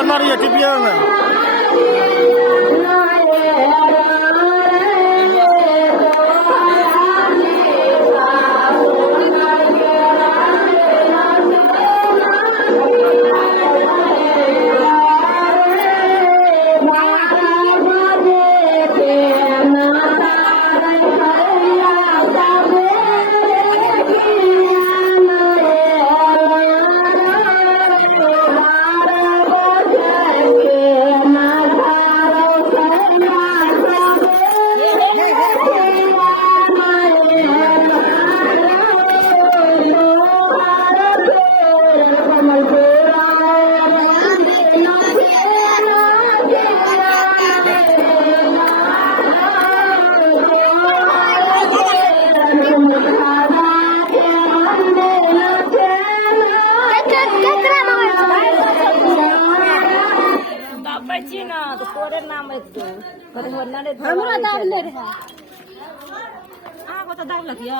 करना रही है टिपिया में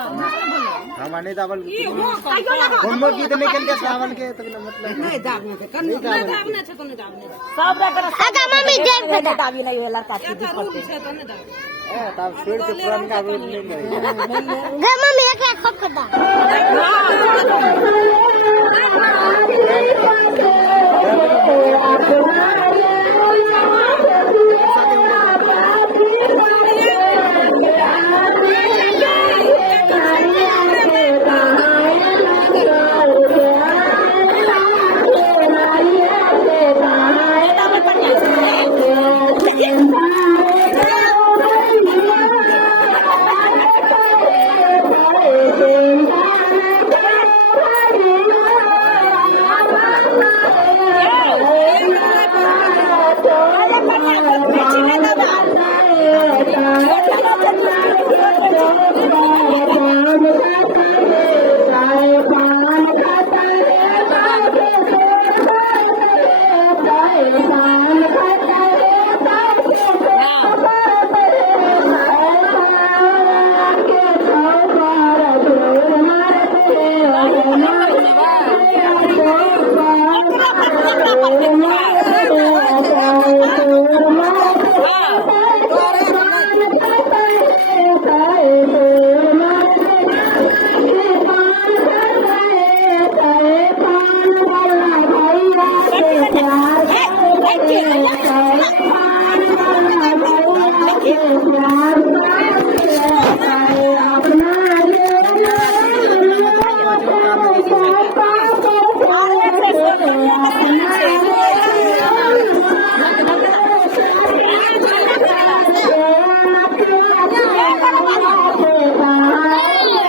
हमारे दावल हम गीत निकल के सावन के तक मतलब नहीं दावने के नहीं दावने छे तो नहीं दावने सब रकर आगा मम्मी देख बेटा दावी नहीं होला काची दिक्कत है तो नहीं दाव ए तब फिर के पुरान का रोज नहीं करे गे मम्मी एक एक खप कर दा Hey!